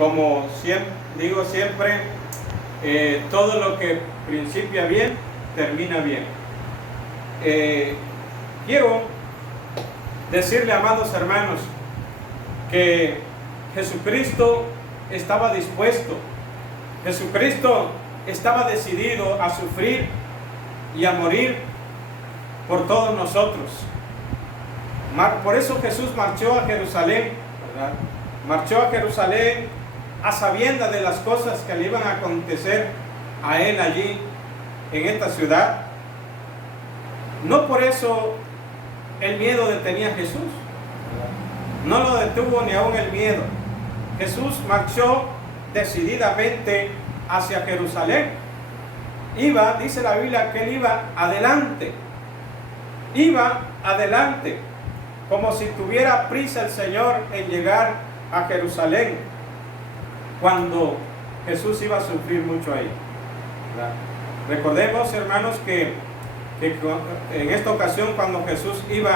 como siempre, digo siempre, todo lo que principia bien, termina bien. Quiero decirle, amados hermanos, que Jesucristo estaba dispuesto, Jesucristo estaba decidido a sufrir y a morir por todos nosotros. Por eso Jesús marchó a Jerusalén, ¿verdad? Marchó a Jerusalén a sabiendas de las cosas que le iban a acontecer a él allí en esta ciudad. No por eso el miedo detenía a Jesús, no lo detuvo ni aún el miedo. Jesús marchó decididamente hacia Jerusalén. Dice la Biblia que él iba adelante, como si tuviera prisa el Señor en llegar a Jerusalén, cuando Jesús iba a sufrir mucho ahí. Recordemos, hermanos, que en esta ocasión, cuando Jesús iba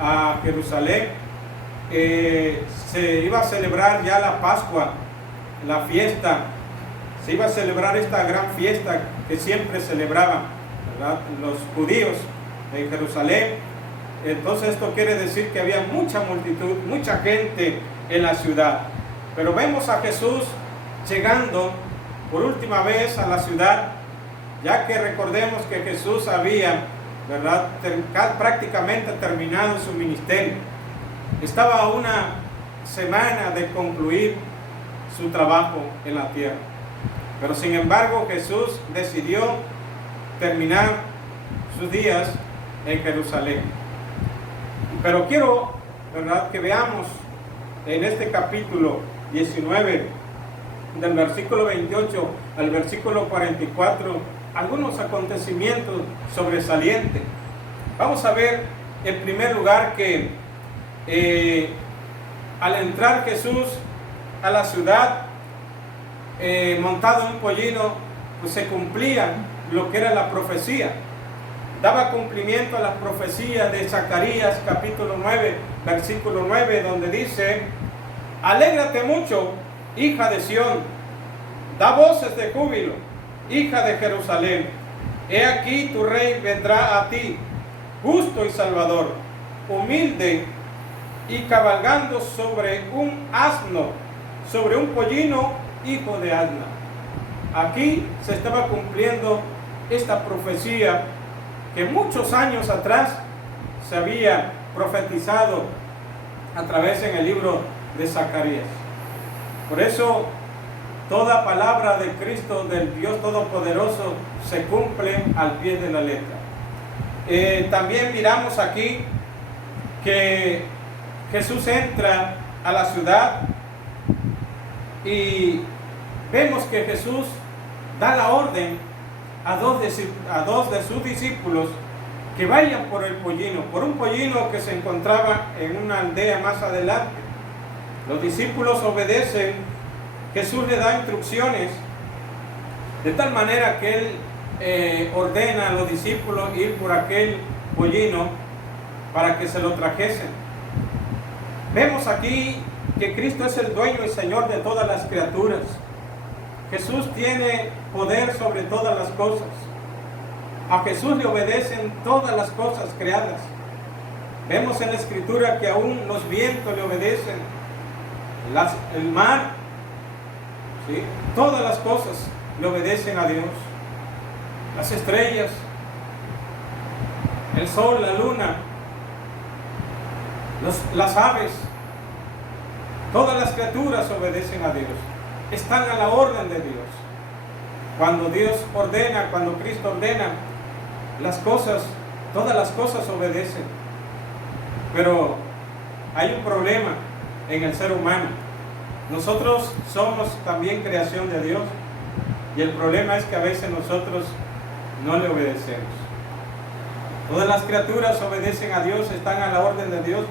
a Jerusalén, se iba a celebrar ya la Pascua, la fiesta. Se iba a celebrar esta gran fiesta que siempre celebraban, ¿verdad?, los judíos en Jerusalén. Entonces esto quiere decir que había mucha multitud, mucha gente en la ciudad. Pero vemos a Jesús llegando por última vez a la ciudad, ya que recordemos que Jesús había, ¿verdad?, prácticamente terminado su ministerio. Estaba a una semana de concluir su trabajo en la tierra. Pero sin embargo Jesús decidió terminar sus días en Jerusalén. Pero quiero, ¿verdad?, que veamos en este capítulo 19, del versículo 28 al versículo 44, algunos acontecimientos sobresalientes. Vamos a ver en primer lugar que al entrar Jesús a la ciudad, montado en un pollino, pues se cumplía lo que era la profecía. Daba cumplimiento a las profecías de Zacarías capítulo 9, versículo 9, donde dice: alégrate mucho, hija de Sión, da voces de júbilo, hija de Jerusalén. He aquí tu rey vendrá a ti, justo y salvador, humilde y cabalgando sobre un asno, sobre un pollino, hijo de asna. Aquí se estaba cumpliendo esta profecía que muchos años atrás se había profetizado a través en el libro de Zacarías. Por eso toda palabra de Cristo, del Dios Todopoderoso, se cumple al pie de la letra. También miramos aquí que Jesús entra a la ciudad y vemos que Jesús da la orden a dos de sus discípulos que vayan por el pollino, por un pollino que se encontraba en una aldea más adelante. Los discípulos obedecen. Jesús le da instrucciones de tal manera que él ordena a los discípulos ir por aquel pollino para que se lo trajesen. Vemos aquí que Cristo es el dueño y Señor de todas las criaturas. Jesús tiene poder sobre todas las cosas. A Jesús le obedecen todas las cosas creadas. Vemos en la Escritura que aún los vientos le obedecen, el mar, ¿sí?, todas las cosas le obedecen a Dios. Las estrellas, el sol, la luna, las aves, todas las criaturas obedecen a Dios. Están a la orden de Dios. Cuando Dios ordena, cuando Cristo ordena las cosas, todas las cosas obedecen. Pero hay un problema en el ser humano. Nosotros somos también creación de Dios, y el problema es que a veces nosotros no le obedecemos. Todas las criaturas obedecen a Dios, están a la orden de Dios,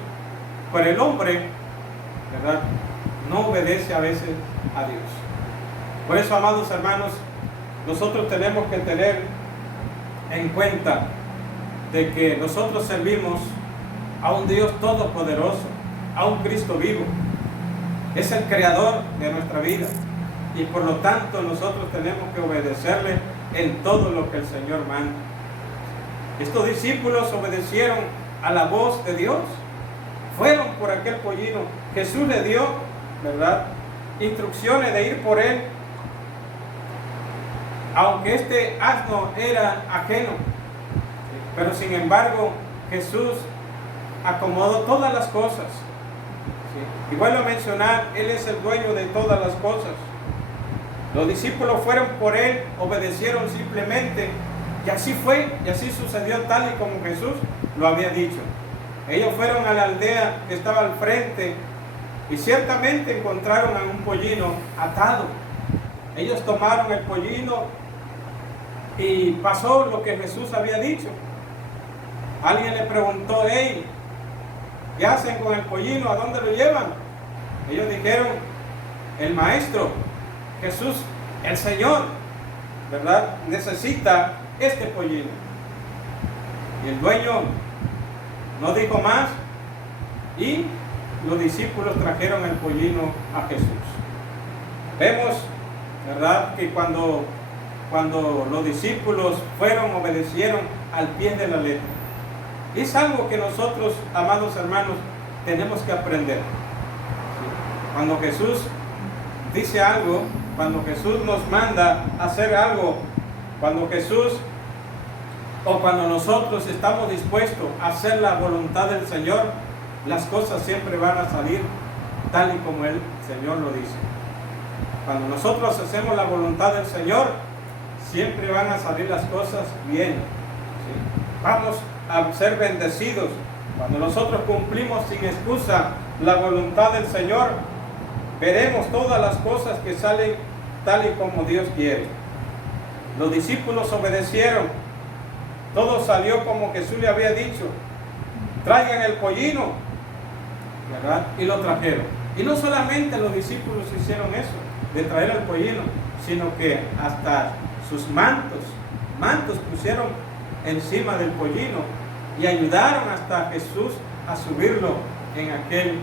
pero el hombre, ¿verdad?, no obedece a veces a Dios. Por eso, amados hermanos, nosotros tenemos que tener en cuenta de que nosotros servimos a un Dios todopoderoso, a un Cristo vivo. es el creador de nuestra vida. Y por lo tanto nosotros tenemos que obedecerle en todo lo que el Señor manda. Estos discípulos obedecieron a la voz de Dios. Fueron por aquel pollino. Jesús le dio, ¿verdad?, instrucciones de ir por él. Aunque este asno era ajeno. Pero sin embargo, Jesús acomodó todas las cosas. Y vuelvo a mencionar, Él es el dueño de todas las cosas. Los discípulos fueron por Él, obedecieron simplemente, y así fue, y así sucedió tal y como Jesús lo había dicho. Ellos fueron a la aldea que estaba al frente, y ciertamente encontraron a un pollino atado. Ellos tomaron el pollino, y pasó lo que Jesús había dicho. Alguien le preguntó: hey, ¿qué hacen con el pollino? ¿A dónde lo llevan? Ellos dijeron: el maestro, Jesús, el Señor, ¿verdad?, necesita este pollino. Y el dueño no dijo más, y los discípulos trajeron el pollino a Jesús. Vemos, ¿verdad?, que cuando los discípulos obedecieron al pie de la letra. Es algo que nosotros, amados hermanos, tenemos que aprender. Cuando Jesús dice algo, cuando Jesús nos manda a hacer algo, cuando nosotros estamos dispuestos a hacer la voluntad del Señor, las cosas siempre van a salir tal y como el Señor lo dice. Cuando nosotros hacemos la voluntad del Señor, siempre van a salir las cosas bien. ¿Sí? Vamos a ser bendecidos. Cuando nosotros cumplimos sin excusa la voluntad del Señor, veremos todas las cosas que salen tal y como Dios quiere. Los discípulos obedecieron. Todo salió como Jesús le había dicho. Traigan el pollino, ¿verdad? Y lo trajeron. Y no solamente los discípulos hicieron eso, de traer el pollino, sino que hasta sus mantos pusieron encima del pollino y ayudaron hasta Jesús a subirlo en aquel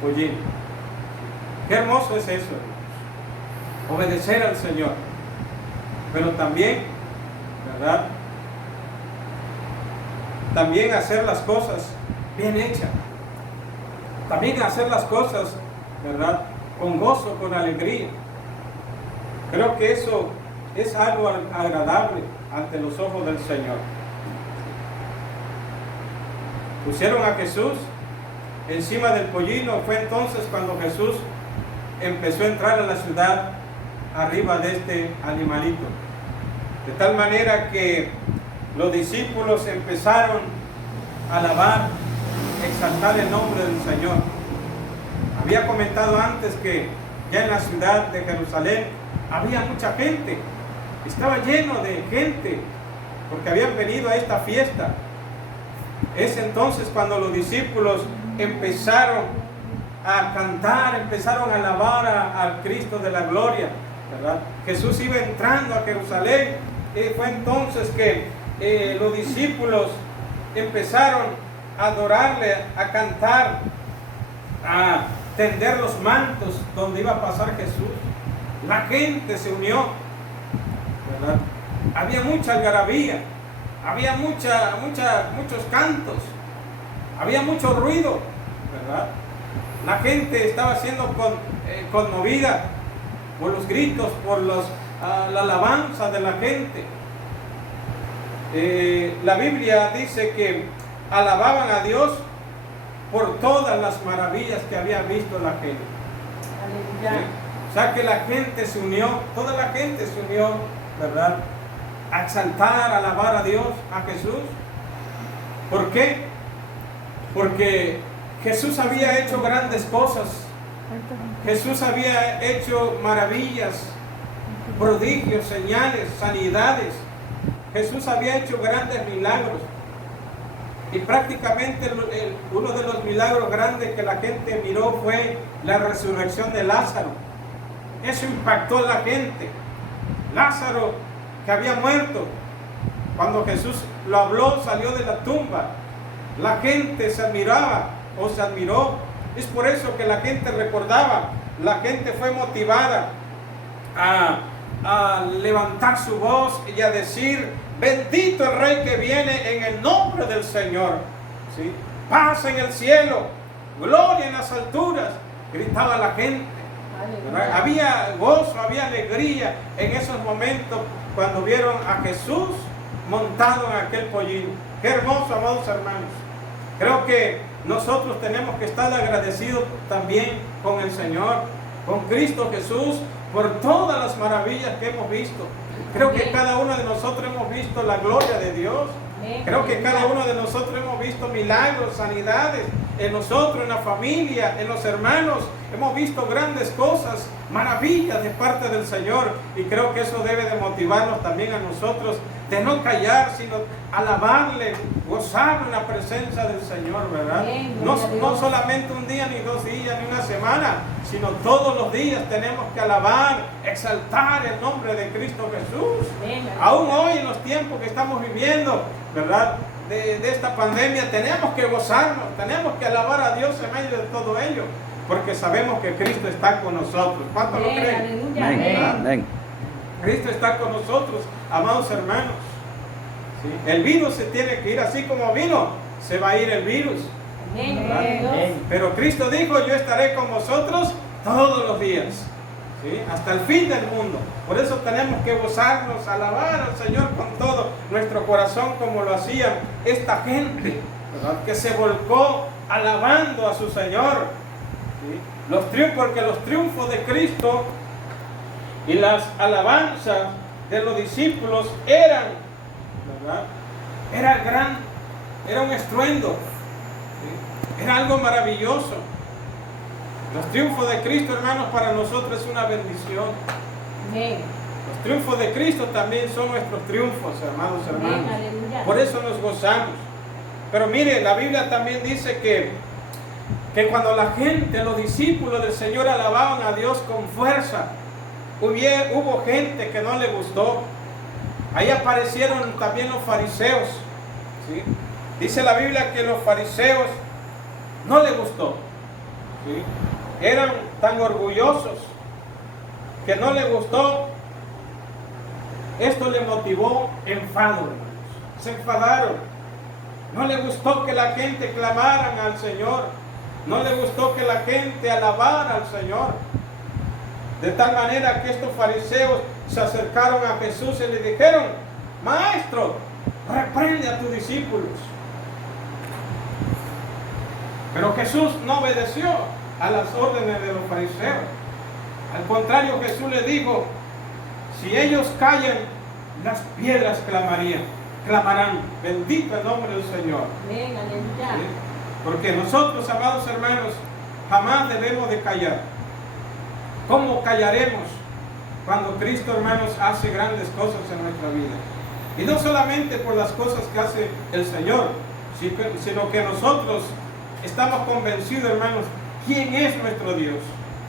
pollino. Qué hermoso es eso, hermanos. Obedecer al Señor, pero también, ¿verdad?, también hacer las cosas bien hechas, también hacer las cosas, ¿verdad?, con gozo, con alegría. Creo que eso es algo agradable ante los ojos del Señor. Pusieron a Jesús encima del pollino. Fue entonces cuando Jesús empezó a entrar a la ciudad arriba de este animalito. De tal manera que los discípulos empezaron a alabar, exaltar el nombre del Señor. Había comentado antes que ya en la ciudad de Jerusalén había mucha gente. Estaba lleno de gente porque habían venido a esta fiesta. Es entonces cuando los discípulos empezaron a cantar, empezaron a alabar al Cristo de la gloria, ¿verdad? Jesús iba entrando a Jerusalén. Fue entonces que los discípulos empezaron a adorarle, a cantar, a tender los mantos donde iba a pasar Jesús. La gente se unió, ¿verdad? Había mucha algarabía, había muchos cantos, había mucho ruido, ¿verdad? La gente estaba siendo conmovida por los gritos, por la alabanza de la gente. La Biblia dice que alababan a Dios por todas las maravillas que había visto la gente. ¿Sí? O sea que la gente se unió, toda la gente se unió, ¿verdad?, a exaltar, a alabar a Dios, a Jesús. ¿Por qué? Porque Jesús había hecho grandes cosas. Jesús había hecho maravillas, prodigios, señales, sanidades. Jesús había hecho grandes milagros. Y prácticamente uno de los milagros grandes que la gente miró fue la resurrección de Lázaro. Eso impactó a la gente. Lázaro, que había muerto, cuando Jesús lo habló, salió de la tumba. La gente se admiró Es por eso que la gente recordaba, la gente fue motivada a levantar su voz y a decir: bendito el Rey que viene en el nombre del Señor. ¿Sí? Paz en el cielo, gloria en las alturas, gritaba la gente. Había gozo, había alegría en esos momentos cuando vieron a Jesús montado en aquel pollino. Qué hermoso, amados hermanos. Creo que nosotros tenemos que estar agradecidos también con el Señor, con Cristo Jesús, por todas las maravillas que hemos visto. Creo que cada uno de nosotros hemos visto la gloria de Dios. Creo que cada uno de nosotros hemos visto milagros, sanidades, en nosotros, en la familia, en los hermanos. Hemos visto grandes cosas, maravillas de parte del Señor. Y creo que eso debe de motivarnos también a nosotros, de no callar, sino alabarle, gozar en la presencia del Señor, ¿verdad? No solamente un día, ni 2 días, ni una semana, sino todos los días tenemos que alabar, exaltar el nombre de Cristo Jesús. Aún hoy, en los tiempos que estamos viviendo, ¿verdad?, de esta pandemia, tenemos que gozarnos, tenemos que alabar a Dios en medio de todo ello, porque sabemos que Cristo está con nosotros. ¿Cuántos lo creen? Amén. Cristo está con nosotros, amados hermanos. ¿Sí? El virus se tiene que ir, así como vino, se va a ir el virus. Pero Cristo dijo: yo estaré con vosotros todos los días, ¿sí?, hasta el fin del mundo. Por eso tenemos que gozarnos, alabar al Señor con todo nuestro corazón, como lo hacía esta gente, ¿verdad?, que se volcó alabando a su Señor. ¿Sí? Porque los triunfos de Cristo y las alabanzas de los discípulos eran, ¿verdad?, era un estruendo, ¿sí?, era algo maravilloso. Los triunfos de Cristo, hermanos, para nosotros es una bendición. Los triunfos de Cristo también son nuestros triunfos, hermanos. Por eso nos gozamos. Pero mire, la Biblia también dice que cuando la gente, los discípulos del Señor, alababan a Dios con fuerza, hubo gente que no le gustó. Ahí aparecieron también los fariseos, ¿sí? Dice la Biblia que los fariseos no les gustó, ¿sí? Eran tan orgullosos que no les gustó. Esto le motivó enfado, hermanos. Se enfadaron. No les gustó que la gente clamaran al Señor. No les gustó que la gente alabara al Señor. De tal manera que estos fariseos se acercaron a Jesús y le dijeron: Maestro, reprende a tus discípulos. Pero Jesús no obedeció a las órdenes de los fariseos. Al contrario, Jesús le dijo: si ellos callan, las piedras clamarán. Bendito el nombre del Señor. ¿Sí? Porque nosotros, amados hermanos, jamás debemos de callar. ¿Cómo callaremos cuando Cristo, hermanos, hace grandes cosas en nuestra vida? Y no solamente por las cosas que hace el Señor, sino que nosotros estamos convencidos, hermanos, quién es nuestro Dios,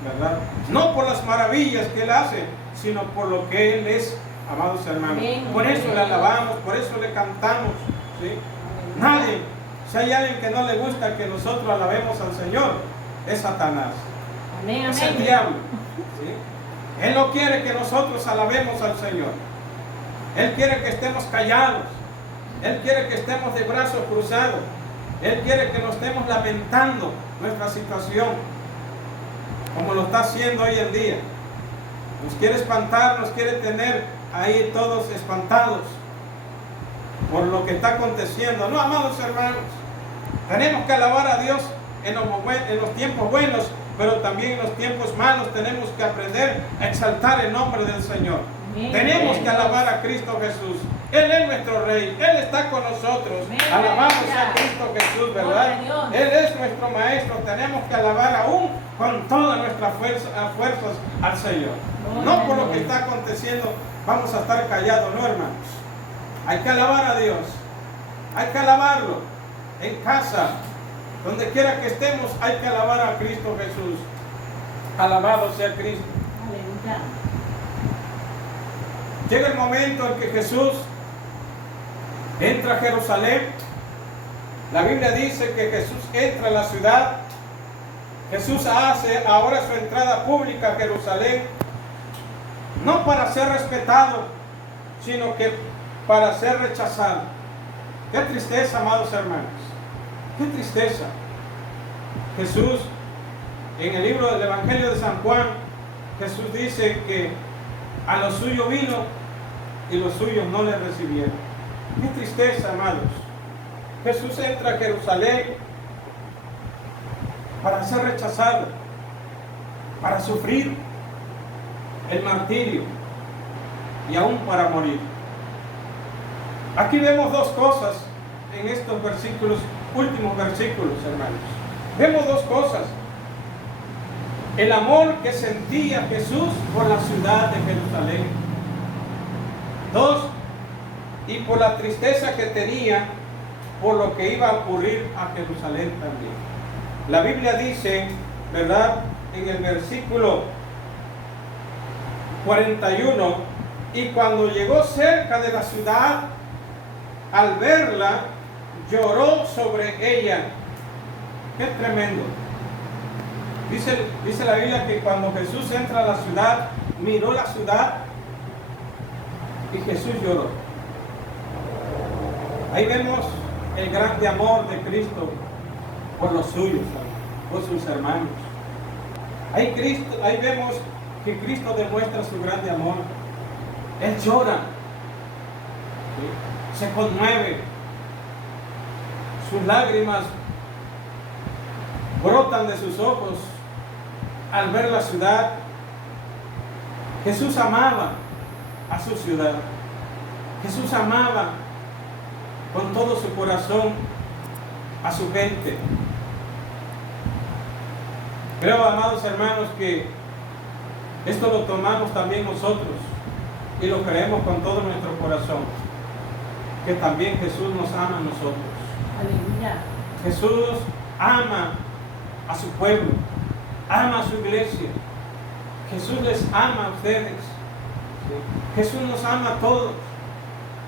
¿verdad? No por las maravillas que Él hace, sino por lo que Él es, amados hermanos. Por eso le alabamos, por eso le cantamos, ¿sí? Nadie, si hay alguien que no le gusta que nosotros alabemos al Señor, es Satanás. Es el diablo, ¿sí? Él no quiere que nosotros alabemos al Señor. Él quiere que estemos callados. Él quiere que estemos de brazos cruzados. Él quiere que nos estemos lamentando nuestra situación, como lo está haciendo hoy en día. Nos quiere espantar, nos quiere tener ahí todos espantados por lo que está aconteciendo. No, amados hermanos, tenemos que alabar a Dios en los tiempos buenos, pero también en los tiempos malos tenemos que aprender a exaltar el nombre del Señor. Tenemos que alabar a Cristo Jesús. Él es nuestro Rey, Él está con nosotros. Alabamos a Cristo Jesús, ¿verdad? Él es nuestro Maestro. Tenemos que alabar aún con todas nuestras fuerzas al Señor. No por lo que está aconteciendo vamos a estar callados, no, hermanos. Hay que alabar a Dios. Hay que alabarlo en casa, donde quiera que estemos. Hay que alabar a Cristo Jesús. Alabado sea Cristo. Aleluya. Llega el momento en que Jesús entra a Jerusalén. La Biblia dice que Jesús entra a la ciudad Jesús hace ahora su entrada pública a Jerusalén, no para ser respetado, sino que para ser rechazado. Qué tristeza, amados hermanos, qué tristeza. Jesús, en el libro del Evangelio de San Juan, Jesús dice que a los suyos vino y los suyos no le recibieron. Qué tristeza, amados. Jesús entra a Jerusalén para ser rechazado, para sufrir el martirio y aún para morir. Aquí vemos dos cosas en estos versículos, últimos versículos, hermanos. Vemos dos cosas. El amor que sentía Jesús por la ciudad de Jerusalén. Dos, y por la tristeza que tenía por lo que iba a ocurrir a Jerusalén también. La Biblia dice, ¿verdad?, en el versículo 41, y cuando llegó cerca de la ciudad, al verla, lloró sobre ella. ¡Qué tremendo! Dice la Biblia que cuando Jesús entra a la ciudad, miró la ciudad y Jesús lloró. Ahí vemos el grande amor de Cristo por los suyos, por sus hermanos. Ahí vemos que Cristo demuestra su grande amor. Él llora, se conmueve, sus lágrimas brotan de sus ojos al ver la ciudad. Jesús amaba a su ciudad. Jesús amaba con todo su corazón a su gente. Creo, amados hermanos, que esto lo tomamos también nosotros y lo creemos con todo nuestro corazón, que también Jesús nos ama a nosotros. Aleluya. Jesús ama a su pueblo, ama a su iglesia. Jesús les ama a ustedes. Jesús nos ama a todos,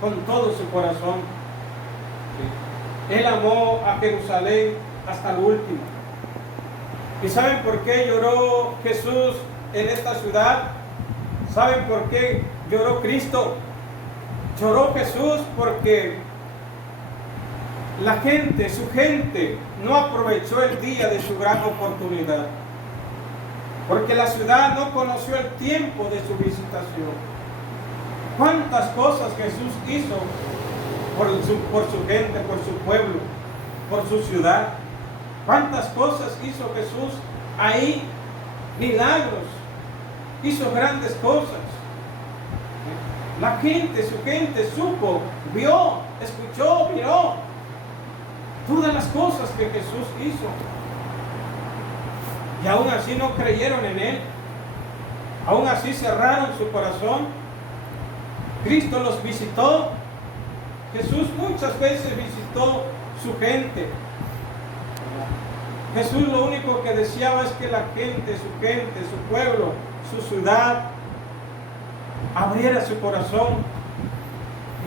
con todo su corazón. Él amó a Jerusalén hasta el último. ¿Y saben por qué lloró Jesús en esta ciudad? ¿Saben por qué lloró Cristo? Lloró Jesús porque la gente, su gente, no aprovechó el día de su gran oportunidad. Porque la ciudad no conoció el tiempo de su visitación. ¿Cuántas cosas Jesús hizo por su gente, por su pueblo, por su ciudad? ¿Cuántas cosas hizo Jesús ahí? Milagros. Hizo grandes cosas. La gente, su gente supo, vio, escuchó, miró todas las cosas que Jesús hizo. Y aún así no creyeron en Él. Aún así cerraron su corazón. Cristo los visitó. Jesús muchas veces visitó su gente. Jesús lo único que deseaba es que la gente, su pueblo, su ciudad, abriera su corazón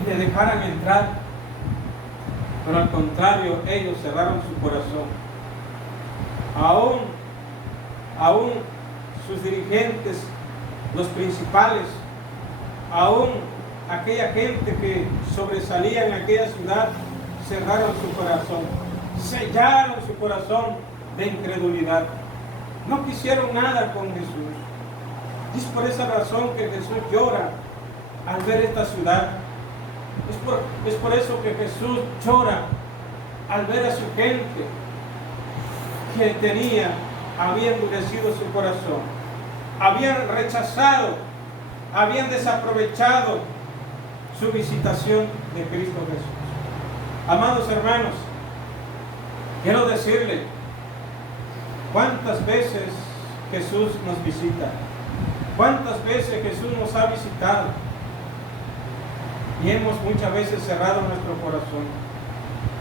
y le dejaran entrar. Pero al contrario, ellos cerraron su corazón. Aún sus dirigentes, los principales, aún aquella gente que sobresalía en aquella ciudad, cerraron su corazón, sellaron su corazón de incredulidad. No quisieron nada con Jesús. Y es por esa razón que Jesús llora al ver esta ciudad. Es por eso que Jesús llora al ver a su gente que había endurecido su corazón, habían rechazado, habían desaprovechado su visitación de Cristo Jesús. Amados hermanos, quiero decirle, ¿cuántas veces Jesús nos visita? ¿Cuántas veces Jesús nos ha visitado? Y hemos muchas veces cerrado nuestro corazón.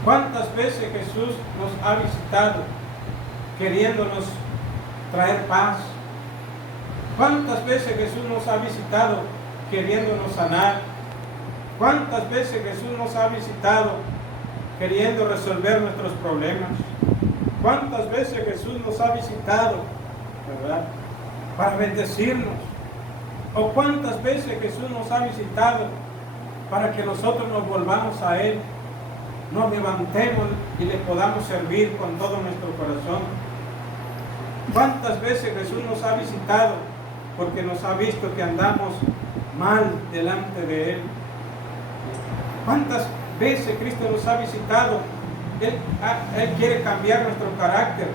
¿Cuántas veces Jesús nos ha visitado queriéndonos traer paz? ¿Cuántas veces Jesús nos ha visitado queriéndonos sanar? ¿Cuántas veces Jesús nos ha visitado queriendo resolver nuestros problemas? ¿Cuántas veces Jesús nos ha visitado, verdad, para bendecirnos? ¿O cuántas veces Jesús nos ha visitado para que nosotros nos volvamos a Él, nos levantemos y le podamos servir con todo nuestro corazón? ¿Cuántas veces Jesús nos ha visitado porque nos ha visto que andamos mal delante de Él? ¿Cuántas veces Cristo nos ha visitado? Él quiere cambiar nuestro carácter.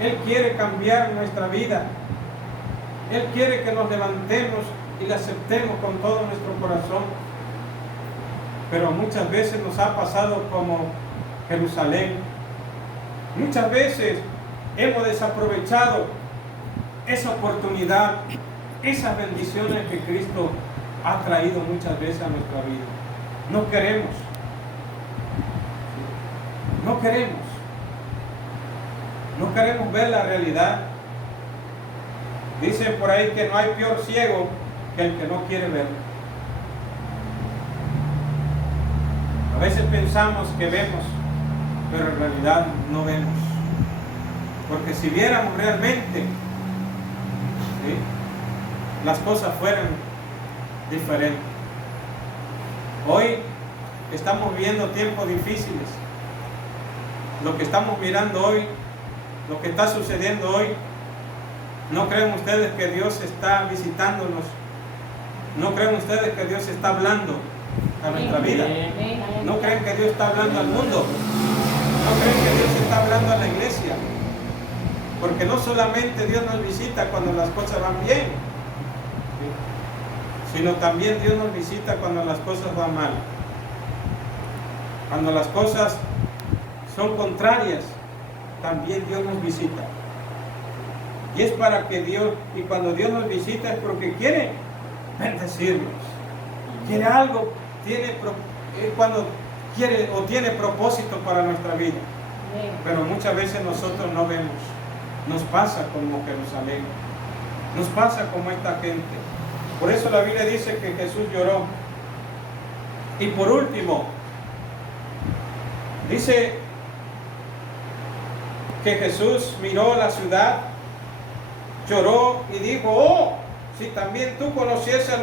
Él quiere cambiar nuestra vida. Él quiere que nos levantemos y le aceptemos con todo nuestro corazón. Pero muchas veces nos ha pasado como Jerusalén. Muchas veces hemos desaprovechado esa oportunidad, esas bendiciones que Cristo ha traído muchas veces a nuestra vida. No queremos. No queremos. No queremos ver la realidad. Dicen por ahí que no hay peor ciego que el que no quiere ver. A veces pensamos que vemos, pero en realidad no vemos. Porque si viéramos realmente, ¿sí?, las cosas fueran diferentes. Hoy estamos viviendo tiempos difíciles. Lo que estamos mirando hoy, lo que está sucediendo hoy, ¿no creen ustedes que Dios está visitándonos? ¿No creen ustedes que Dios está hablando a nuestra vida? ¿No creen que Dios está hablando al mundo? ¿No creen que Dios está hablando a la iglesia? Porque no solamente Dios nos visita cuando las cosas van bien, sino también Dios nos visita cuando las cosas van mal. Cuando las cosas son contrarias, también Dios nos visita. Y es para que Dios, y cuando Dios nos visita es porque quiere bendecirnos. Quiere algo, cuando quiere o tiene propósito para nuestra vida. Pero muchas veces nosotros no vemos. Nos pasa como Jerusalén. Nos pasa como esta gente. Por eso la Biblia dice que Jesús lloró. Y por último, dice que Jesús miró la ciudad, lloró y dijo: oh, si también tú conocieses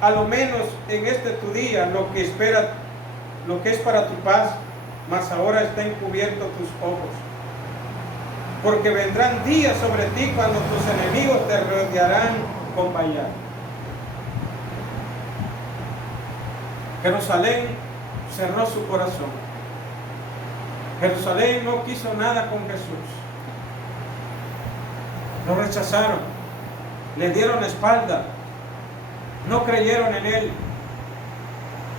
a lo menos en este tu día lo que es para tu paz, mas ahora está encubierto tus ojos. Porque vendrán días sobre ti cuando tus enemigos te rodearán con vallar. Jerusalén cerró su corazón. Jerusalén no quiso nada con Jesús. Lo rechazaron, le dieron la espalda, no creyeron en Él.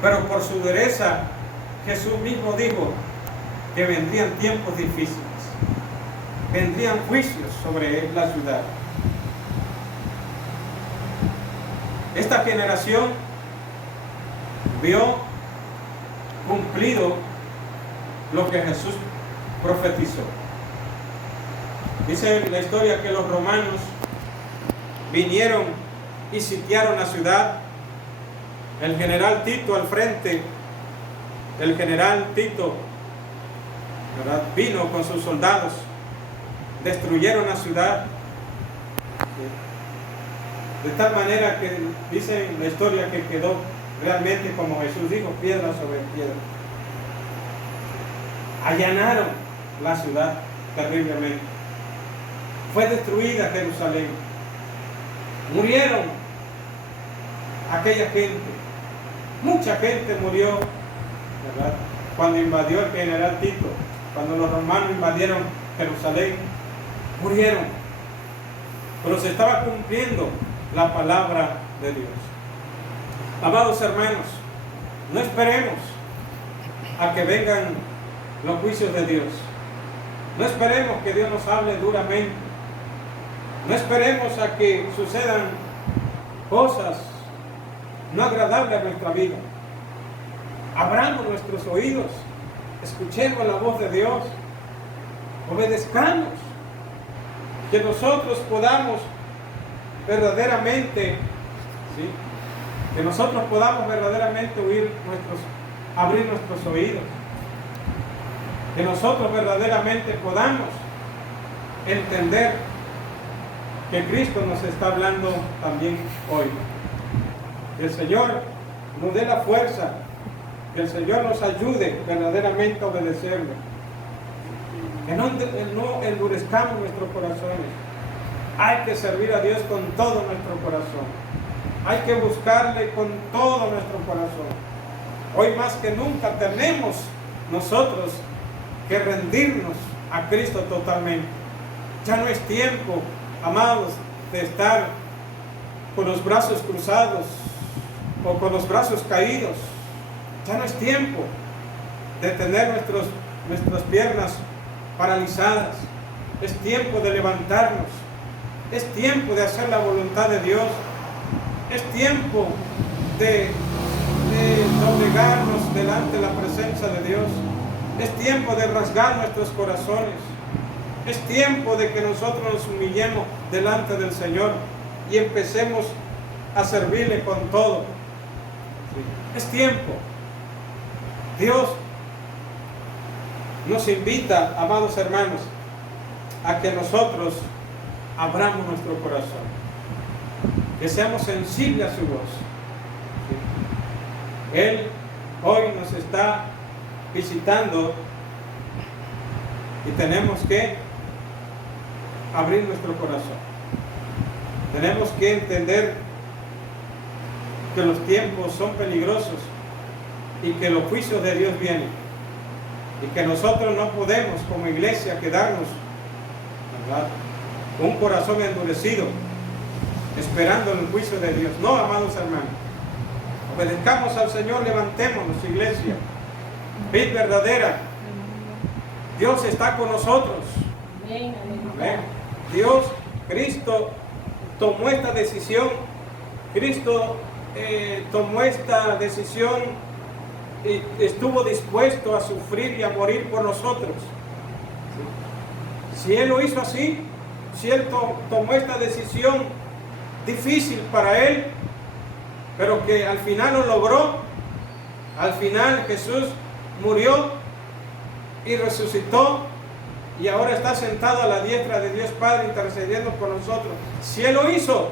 Pero por su dureza, Jesús mismo dijo que vendrían tiempos difíciles, vendrían juicios sobre la ciudad. Esta generación vio cumplido lo que Jesús profetizó. Dice la historia que los romanos vinieron y sitiaron la ciudad. El general Tito al frente, el general Tito, ¿verdad?, vino con sus soldados, destruyeron la ciudad, de tal manera que dice la historia que quedó realmente, como Jesús dijo, piedra sobre piedra. Allanaron la ciudad terriblemente. Fue destruida Jerusalén. Murieron aquella gente. Mucha gente murió, ¿verdad?, cuando invadió el general Tito. Cuando los romanos invadieron Jerusalén, murieron. Pero se estaba cumpliendo la palabra de Dios. Amados hermanos, no esperemos a que vengan los juicios de Dios. No esperemos que Dios nos hable duramente. No esperemos a que sucedan cosas no agradables a nuestra vida. Abramos nuestros oídos, escuchemos la voz de Dios, obedezcamos, que nosotros podamos verdaderamente, ¿sí?, que nosotros podamos verdaderamente abrir nuestros oídos. que nosotros verdaderamente podamos entender que Cristo nos está hablando también hoy. Que el Señor nos dé la fuerza, que el Señor nos ayude verdaderamente a obedecerle. Que no endurezcamos nuestros corazones. Hay que servir a Dios con todo nuestro corazón. Hay que buscarle con todo nuestro corazón. Hoy más que nunca tenemos nosotros que rendirnos a Cristo totalmente. Ya no es tiempo, amados, de estar con los brazos cruzados o con los brazos caídos. Ya no es tiempo de tener nuestras piernas paralizadas. Es tiempo de levantarnos. Es tiempo de hacer la voluntad de Dios. Es tiempo de doblegarnos delante de la presencia de Dios. Es tiempo de rasgar nuestros corazones. Es tiempo de que nosotros nos humillemos delante del Señor y empecemos a servirle con todo. Es tiempo. Dios nos invita, amados hermanos, a que nosotros abramos nuestro corazón, que seamos sensibles a su voz. Él hoy nos está visitando y tenemos que abrir nuestro corazón. Tenemos que entender que los tiempos son peligrosos y que los juicios de Dios vienen y que nosotros no podemos como iglesia quedarnos, ¿verdad?, con un corazón endurecido esperando el juicio de Dios. No, amados hermanos, obedezcamos al Señor, levantémonos, iglesia. Vid verdadera, Dios está con nosotros. Amén. Dios, Cristo tomó esta decisión. Cristo tomó esta decisión y estuvo dispuesto a sufrir y a morir por nosotros. Si Él lo hizo así, si Él tomó esta decisión difícil para Él, pero que al final lo logró, al final Jesús murió y resucitó y ahora está sentado a la diestra de Dios Padre intercediendo por nosotros. Si Él lo hizo,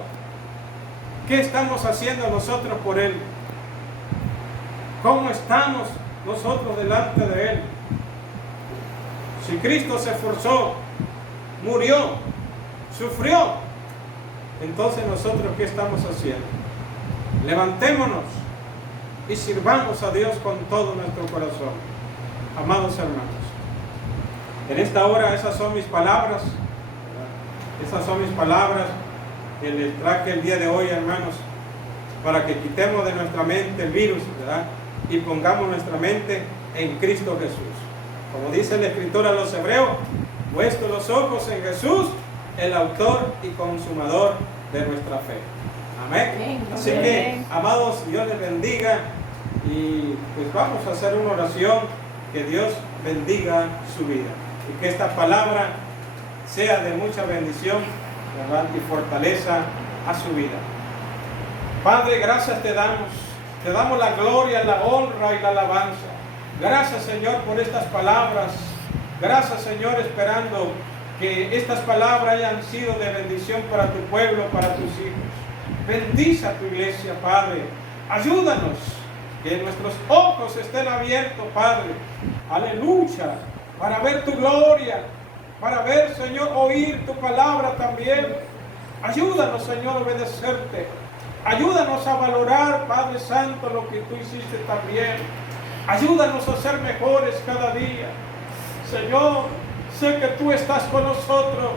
¿qué estamos haciendo nosotros por Él? ¿Cómo estamos nosotros delante de Él? Si Cristo se esforzó, murió, sufrió, entonces nosotros ¿qué estamos haciendo? Levantémonos y sirvamos a Dios con todo nuestro corazón. Amados hermanos, en esta hora esas son mis palabras. Esas son mis palabras que les traje el día de hoy, hermanos, para que quitemos de nuestra mente el virus, ¿verdad?, y pongamos nuestra mente en Cristo Jesús. Como dice la Escritura a los hebreos, puestos los ojos en Jesús, el autor y consumador de nuestra fe. Amén. Así que, amados, Dios les bendiga y pues vamos a hacer una oración. Que Dios bendiga su vida y que esta palabra sea de mucha bendición, ¿verdad?, y fortaleza a su vida. Padre, gracias te damos la gloria, la honra y la alabanza. Gracias, Señor, por estas palabras. Gracias, Señor, esperando que estas palabras hayan sido de bendición para tu pueblo, para tus hijos. Bendice a tu iglesia, Padre. Ayúdanos, que nuestros ojos estén abiertos, Padre. Aleluya. Para ver tu gloria, para ver, Señor, oír tu palabra también. Ayúdanos, Señor, a obedecerte. Ayúdanos a valorar, Padre Santo, lo que tú hiciste también. Ayúdanos a ser mejores cada día. Señor, sé que tú estás con nosotros.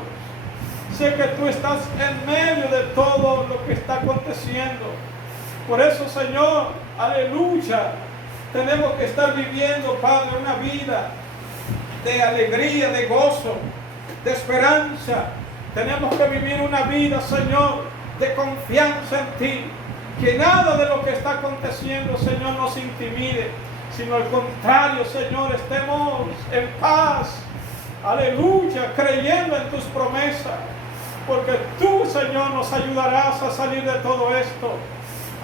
Sé que tú estás en medio de todo lo que está aconteciendo. Por eso, Señor, aleluya, tenemos que estar viviendo, Padre, una vida de alegría, de gozo, de esperanza. Tenemos que vivir una vida, Señor, de confianza en ti. Que nada de lo que está aconteciendo, Señor, nos intimide, sino al contrario, Señor, estemos en paz. Aleluya, creyendo en tus promesas. Porque tú, Señor, nos ayudarás a salir de todo esto.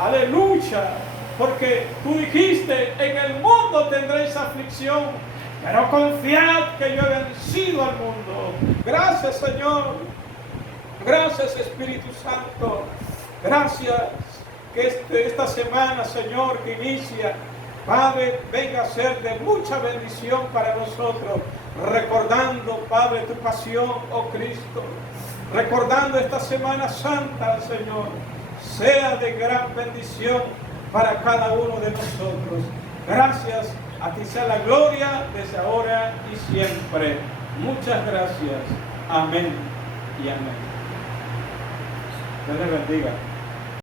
Aleluya, porque tú dijiste, en el mundo tendréis aflicción, pero confiad que yo he vencido al mundo. Gracias, Señor. Gracias, Espíritu Santo. Gracias que esta semana, Señor, que inicia, Padre, venga a ser de mucha bendición para nosotros, recordando, Padre, tu pasión, oh Cristo, recordando esta Semana Santa, Señor, sea de gran bendición para cada uno de nosotros. Gracias, a ti sea la gloria desde ahora y siempre. Muchas gracias. Amén y amén. Dios les bendiga.